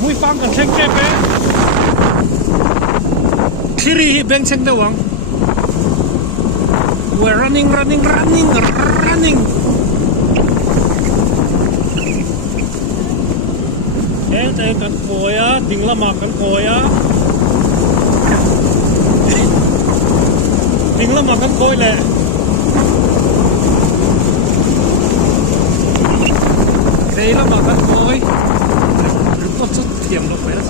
Mui fang kan cheng che pe. Kiri hi beng cheng de wang. We're running. Tay kan koya, ding lama kan koya. Ding lama kan koy le. Đây lama kan koy. Có chút thiểm được vậy đó.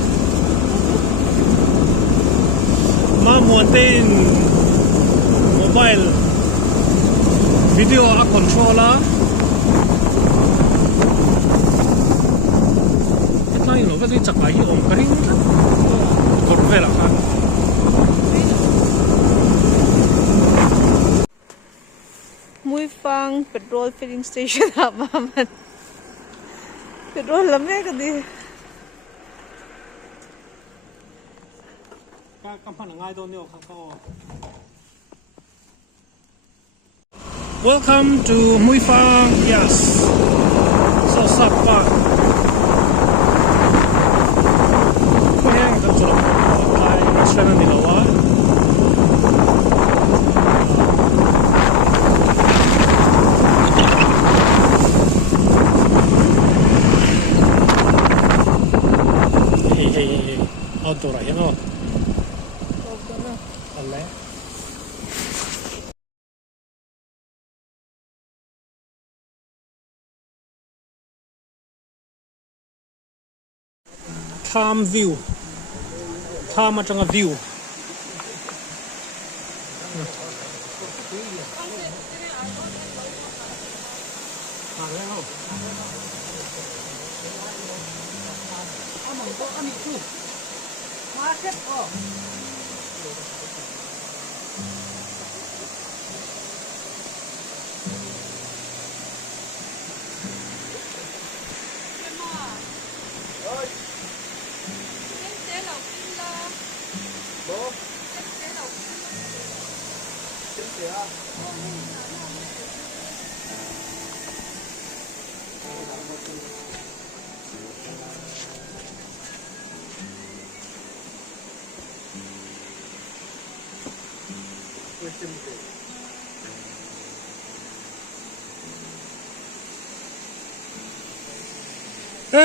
Mà muốn tên mobile video controller. Cái nó vẫn chặt lại ổn cái còn về là khác. Mui Fang petrol filling station apa man. Petrol lamnya kan di. Welcome to Mui Fang. Yes. So sapa. Kau yang terjadi kai restoran di bawah. Outdoor aja no. Aleh. Tham view. Tham macam view. Market oh.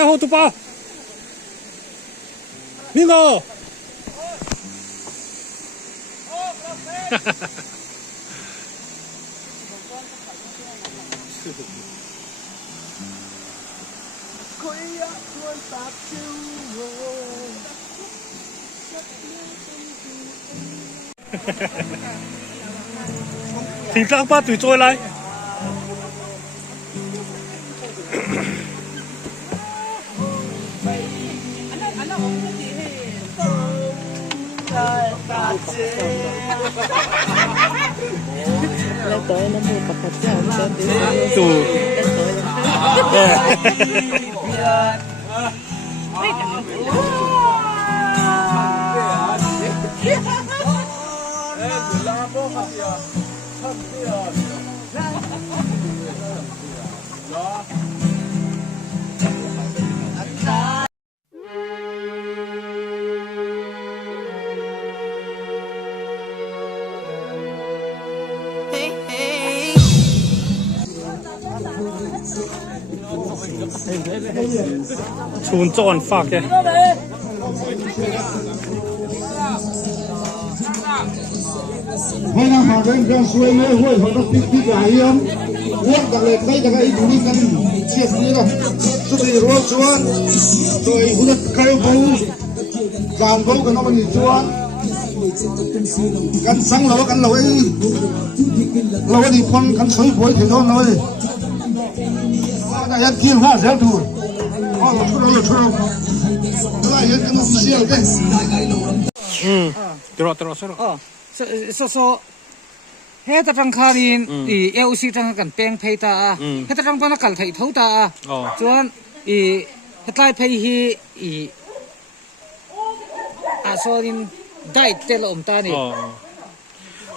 Hô tu pa. Bingo. Thì các ba tùy trôi lại. Lấy tới nó mua bạc cho ông cho tí. Tù. Chun tròn phạc kìa. Hay là họ đang ra xuôi nơi hội họ đã tích cái hiếm uống đặc biệt đây là cái đủ đi căn chiết đi rồi cho thì rồi chuan rồi hút cây bầu vàng bầu cái nó mình chuan căn sáng lâu ấy đi phong căn sấy bối thì thôi nói đại kia hoa dễ thủ出来那也跟西了跟들어. so heta tang khanin I LC tang kan peng phei ta heta tang pana kal thei thau ta chuan I hetlai phei hi I asorin dai tel om ta ni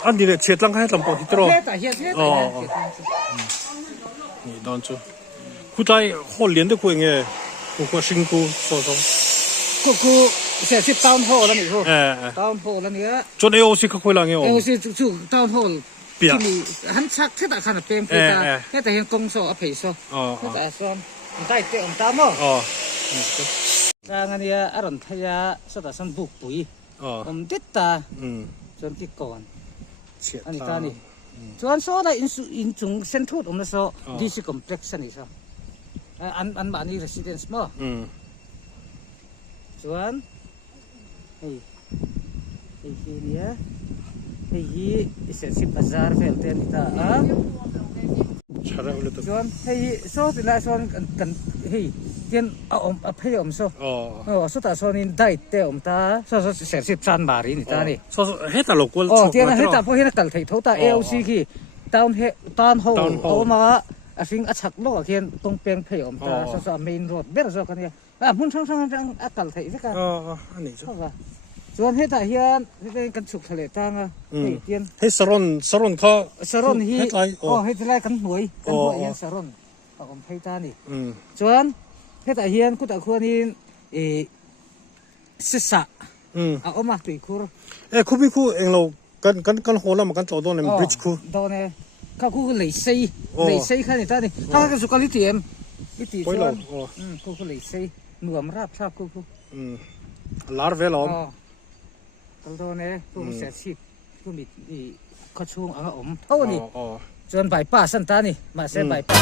anh đi để chết lăng hay làm bỏ thì trò. heta Ni don chu. Khu tai hồ liên được quên nghe, khu sinh khu so. กูเสียสิบตาวน์โฮแล้วนี่กู เออ ตาวน์โฮแล้วเนี่ย จน AOC เขาคุยลังเงี้ย เอวสิจู่ตาวน์โฮ เปียก ที่มีหันชักที่ตาขันเป็นเพตาให้แต่เห็นกงโซอภัยโซ อ๋อ ให้แต่ซ้อมได้เตะอมตามอ่ะ อ๋อ จางอันเนี้ยอารมณ์ทยาสตาสันบุกปุ๋ย อ๋อ อมติดตา อืม จนที่ก่อน เฉียด อันนี้ตานี่ส่วนโซได้อินจุงเซนทูดอมนะโซดีสิคอมเพล็กซ์นี่โซอันบ้านนี้ residence มั้ง อืม ส่วนเฮ้ยเนี่ยเฮ้ยเสียสิบบาทเฟลเทนตาอ่ะ ชาระอุลตุ ส่วนเฮ้ยโซติลาส่วนกันเฮ้ยเทียนเอาอภัยอมโซ อ๋อ สุดท้ายส่วนนี้ได้เตะอมตาโซเสีย13 บาทนี่ตานี่ เฮ็ดตลกกู เทียนเฮ็ดตาพวกเฮ็ดกัลไทยเท่าตา AOC ที่ตาวน์โฮเอามาอาฟิงอัชักโลกเทียนตรงเปียงเพยอมตาโซเมนโรดเบรโซกันเนี่ยมุ่งช่างกัลไทยสักกัน อ๋ออันนี้จ้ะ ส่วนเฮ็ดเฮียนเป็นกันสุกทะเลตั้งอ่ะเทียน เฮ็ดสรอนเขา สรนฮี เฮ็ดไรอ๋อ เฮ็ดไรกันหวยเฮียนสรนเอาอมไผตานี่ อืม ส่วนเฮ็ดเฮียนกูตะควนี่ศึกษา อืม เอามาตุยคู คูบิคูเองเรากันโหแล้วมันกันโจโดนในบริดจ์คู โดนเนี่ยเขากูเลยซี่คันนี่ตานี่ถ้าก็สุกลิเตียมลิตี ไป ส่ แล้ ว วน อ๋อ กูเลยซี่หนูมราบชอบกู อืมลาร์เวลอม โดนเนี่ยกูเสียชีพกูมีข้อช่วงอ่ะอมเท่านี้ อ๋อ จนใบป้าสันตานี่มาเส้นใบป้า